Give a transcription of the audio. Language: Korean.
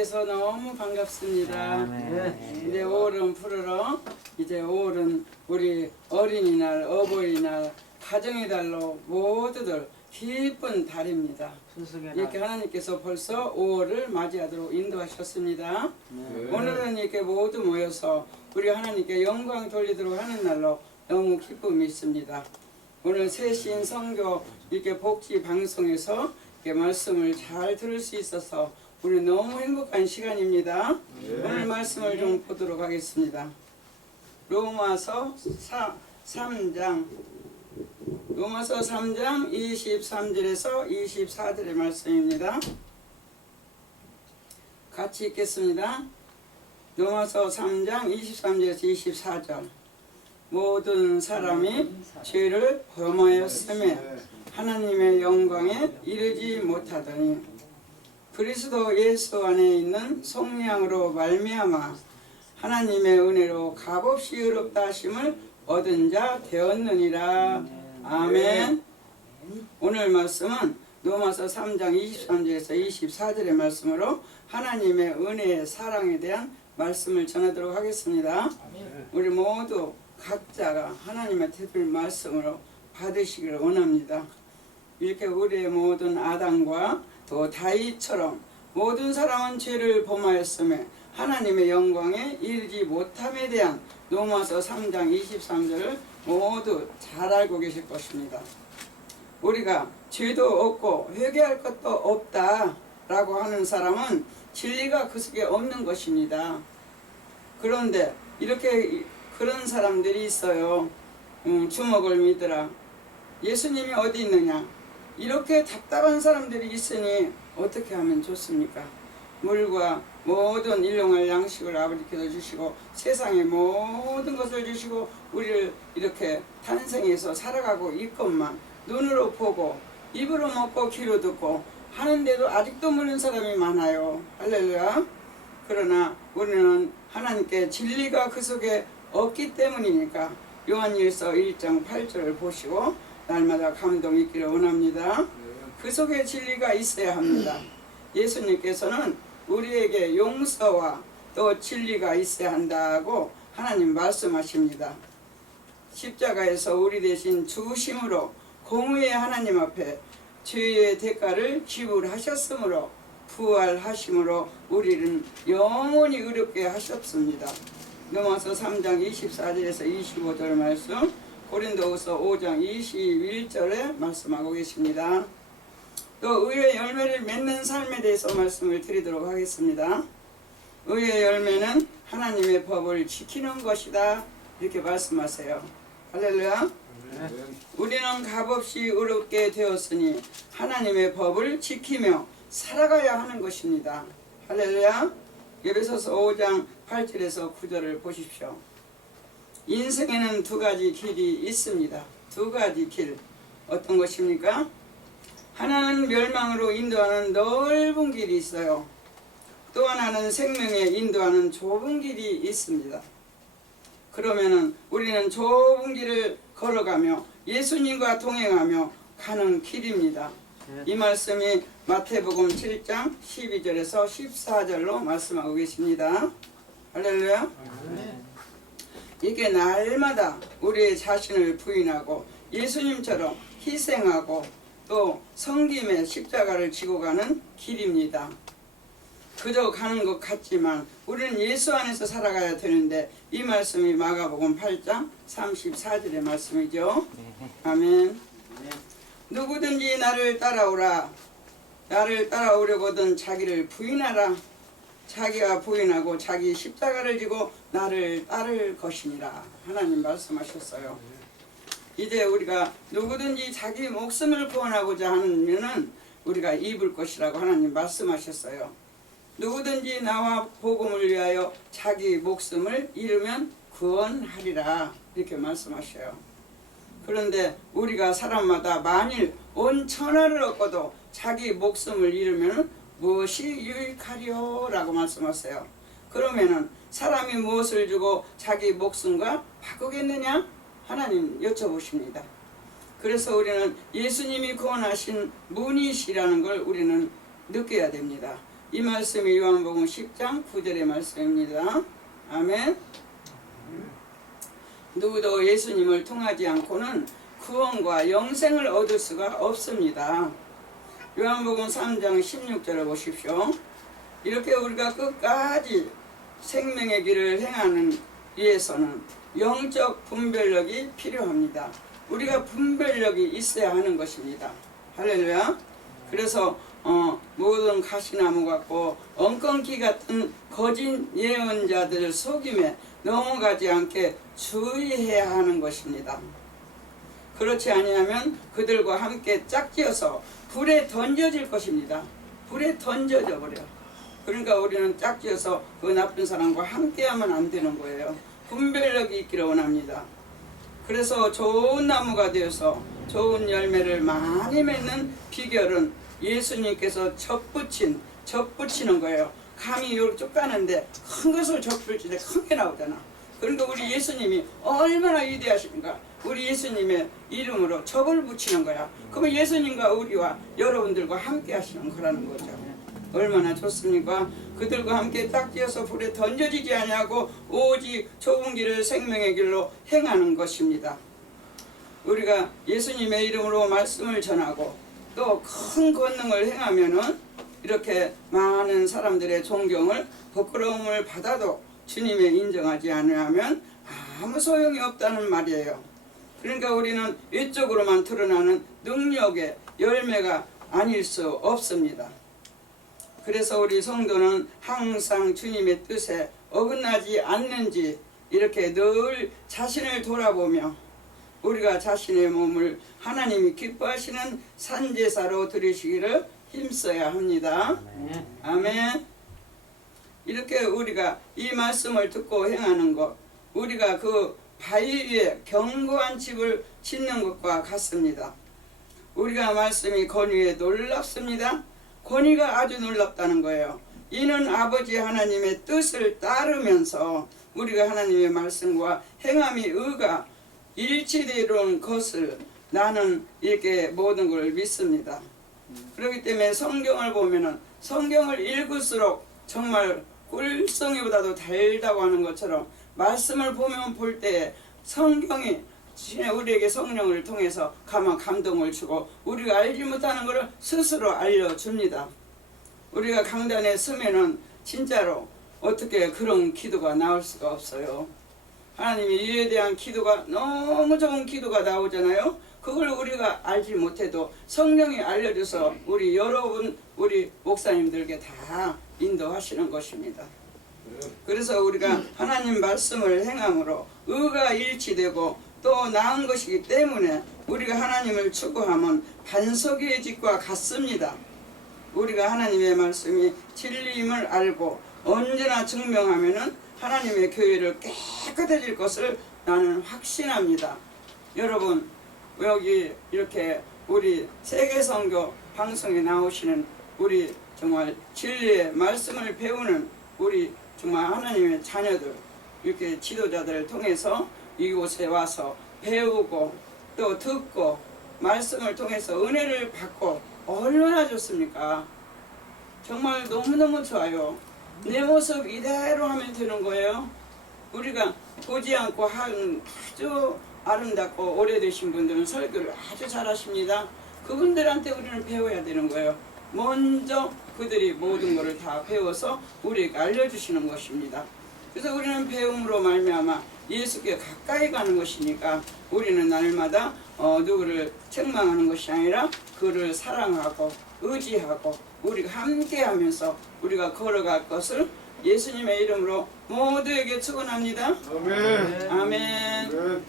돼서 너무 반갑습니다. 이제 5월은 풀으러 이제 5월은 우리 어린이날, 어버이날, 가정의 달로 모두들 기쁜 달입니다. 이렇게 하나님께서 벌써 5월을 맞이하도록 인도하셨습니다. 오늘은 이렇게 모두 모여서 우리 하나님께 영광 돌리도록 하는 날로 너무 기쁨이 있습니다. 오늘 새신 성교 이렇게 복지 방송에서 이렇게 말씀을 잘 들을 수 있어서 우리 너무 행복한 시간입니다. 오늘 말씀을 좀 보도록 하겠습니다. 로마서 3장 23절에서 24절의 말씀입니다. 같이 읽겠습니다. 로마서 3장 23절에서 24절. 모든 사람이 죄를 범하였음에 하나님의 영광에 이르지 못하더니 그리스도 예수 안에 있는 속량으로 말미암아 하나님의 은혜로 값없이 의롭다 하심을 얻은 자 되었느니라. 아멘. 오늘 말씀은 로마서 3장 23절에서 24절의 말씀으로 하나님의 은혜의 사랑에 대한 말씀을 전하도록 하겠습니다. 우리 모두 각자가 하나님의 드릴 말씀으로 받으시기를 원합니다. 이렇게 우리의 모든 아담과 또 다윗처럼 모든 사람은 죄를 범하였음에 하나님의 영광에 이르지 못함에 대한 로마서 3장 23절을 모두 잘 알고 계실 것입니다. 우리가 죄도 없고 회개할 것도 없다 라고 하는 사람은 진리가 그 속에 없는 것입니다. 그런데 이렇게 그런 사람들이 있어요. 주먹을 믿으라. 예수님이 어디 있느냐. 이렇게 답답한 사람들이 있으니 어떻게 하면 좋습니까? 물과 모든 일용할 양식을 아버지께서 주시고 세상의 모든 것을 주시고 우리를 이렇게 탄생해서 살아가고 있건만 눈으로 보고 입으로 먹고 귀로 듣고 하는데도 아직도 모르는 사람이 많아요. 할렐루야. 그러나 우리는 하나님께 진리가 그 속에 없기 때문이니까 요한일서 1장 8절을 보시고 날마다 감동 있기를 원합니다. 그 속에 진리가 있어야 합니다. 예수님께서는 우리에게 용서와 또 진리가 있어야 한다고 하나님 말씀하십니다. 십자가에서 우리 대신 죽으심으로 공의의 하나님 앞에 죄의 대가를 지불하셨으므로 부활하심으로 우리는 영원히 의롭게 하셨습니다. 로마서 3장 24절에서 25절 말씀, 고린도후서 5장 21절에 말씀하고 계십니다. 또 의의 열매를 맺는 삶에 대해서 말씀을 드리도록 하겠습니다. 의의 열매는 하나님의 법을 지키는 것이다 이렇게 말씀하세요. 할렐루야. 우리는 값없이 의롭게 되었으니 하나님의 법을 지키며 살아가야 하는 것입니다. 할렐루야. 에베소서 5장 8절에서 9절을 보십시오. 인생에는 두 가지 길이 있습니다. 두 가지 길. 어떤 것입니까? 하나는 멸망으로 인도하는 넓은 길이 있어요. 또 하나는 생명에 인도하는 좁은 길이 있습니다. 그러면은 우리는 좁은 길을 걸어가며 예수님과 동행하며 가는 길입니다. 이 말씀이 마태복음 7장 12절에서 14절로 말씀하고 계십니다. 할렐루야. 이게 날마다 우리의 자신을 부인하고 예수님처럼 희생하고 또 섬김의 십자가를 지고 가는 길입니다. 그저 가는 것 같지만 우리는 예수 안에서 살아가야 되는데 이 말씀이 마가복음 8장 34절의 말씀이죠. 아멘. 누구든지 나를 따라오라. 나를 따라오려거든 자기를 부인하라. 자기가 부인하고 자기 십자가를 지고 나를 따를 것이니라. 하나님 말씀하셨어요. 이제 우리가 누구든지 자기 목숨을 구원하고자 하면은 우리가 입을 것이라고 하나님 말씀하셨어요. 누구든지 나와 복음을 위하여 자기 목숨을 잃으면 구원하리라 이렇게 말씀하셔요. 그런데 우리가 사람마다 만일 온 천하를 얻고도 자기 목숨을 잃으면 무엇이 유익하리요? 라고 말씀하세요. 그러면은 사람이 무엇을 주고 자기 목숨과 바꾸겠느냐? 하나님 여쭤보십니다. 그래서 우리는 예수님이 구원하신 문이시라는 걸 우리는 느껴야 됩니다. 이 말씀이 요한복음 10장 9절의 말씀입니다. 아멘. 누구도 예수님을 통하지 않고는 구원과 영생을 얻을 수가 없습니다. 요한복음 3장 16절을 보십시오. 이렇게 우리가 끝까지 생명의 길을 행하는 위해서는 영적 분별력이 필요합니다. 우리가 분별력이 있어야 하는 것입니다. 할렐루야. 그래서 모든 가시나무 같고 엉겅퀴 같은 거짓 예언자들 속임에 넘어가지 않게 주의해야 하는 것입니다. 그렇지 아니하면 그들과 함께 짝지어서 불에 던져질 것입니다. 불에 던져져 버려. 그러니까 우리는 짝지어서 그 나쁜 사람과 함께하면 안 되는 거예요. 분별력이 있기를 원합니다. 그래서 좋은 나무가 되어서 좋은 열매를 많이 맺는 비결은 예수님께서 접붙이는 거예요. 감이 이렇게 쭉 가는데 큰 것을 접붙일 때 큰 게 나오잖아. 그러니까 우리 예수님이 얼마나 위대하십니까? 우리 예수님의 이름으로 접을 붙이는 거야. 그러면 예수님과 우리와 여러분들과 함께 하시는 거라는 거죠. 얼마나 좋습니까? 그들과 함께 짝지어서 불에 던져지지 아니하고 오직 좁은 길을 생명의 길로 행하는 것입니다. 우리가 예수님의 이름으로 말씀을 전하고 또 큰 권능을 행하면은 이렇게 많은 사람들의 존경을 부끄러움을 받아도 주님의 인정하지 않으면 아무 소용이 없다는 말이에요. 그러니까 우리는 외적으로만 드러나는 능력의 열매가 아닐 수 없습니다. 그래서 우리 성도는 항상 주님의 뜻에 어긋나지 않는지 이렇게 늘 자신을 돌아보며 우리가 자신의 몸을 하나님이 기뻐하시는 산제사로 드리시기를 힘써야 합니다. 아멘. 이렇게 우리가 이 말씀을 듣고 행하는 것, 우리가 그 바위 위에 견고한 집을 짓는 것과 같습니다. 우리가 말씀이 권위에 놀랍습니다. 권위가 아주 놀랍다는 거예요. 이는 아버지 하나님의 뜻을 따르면서 우리가 하나님의 말씀과 행함이 의가 일치되는 것을 나는 이렇게 모든 걸 믿습니다. 그렇기 때문에 성경을 보면은 성경을 읽을수록 정말 꿀송이보다도 달다고 하는 것처럼 말씀을 보면 볼 때 성경이 우리에게 성령을 통해서 감동을 주고 우리가 알지 못하는 것을 스스로 알려줍니다. 우리가 강단에 서면은 진짜로 어떻게 그런 기도가 나올 수가 없어요. 하나님이 이에 대한 기도가 너무 좋은 기도가 나오잖아요. 그걸 우리가 알지 못해도 성령이 알려줘서 우리 여러분 우리 목사님들에게 다 인도하시는 것입니다. 그래서 우리가 하나님 말씀을 행함으로 의가 일치되고 또 나은 것이기 때문에 우리가 하나님을 추구하면 반석의 집과 같습니다. 우리가 하나님의 말씀이 진리임을 알고 언제나 증명하면은 하나님의 교회를 깨끗해질 것을 나는 확신합니다. 여러분 여기 이렇게 우리 세계선교 방송에 나오시는 우리 정말 진리의 말씀을 배우는 우리 정말 하나님의 자녀들 이렇게 지도자들을 통해서 이곳에 와서 배우고 또 듣고 말씀을 통해서 은혜를 받고 얼마나 좋습니까? 정말 너무너무 좋아요. 내 모습 이대로 하면 되는 거예요. 우리가 보지 않고 한 아주 아름답고 오래되신 분들은 설교를 아주 잘하십니다. 그분들한테 우리는 배워야 되는 거예요. 먼저 그들이 모든 것을 다 배워서 우리에게 알려주시는 것입니다. 그래서 우리는 배움으로 말미암아 예수께 가까이 가는 것이니까 우리는 날마다 누구를 책망하는 것이 아니라 그를 사랑하고 의지하고 우리가 함께하면서 우리가 걸어갈 것을 예수님의 이름으로 모두에게 축원합니다. 아멘. 아멘.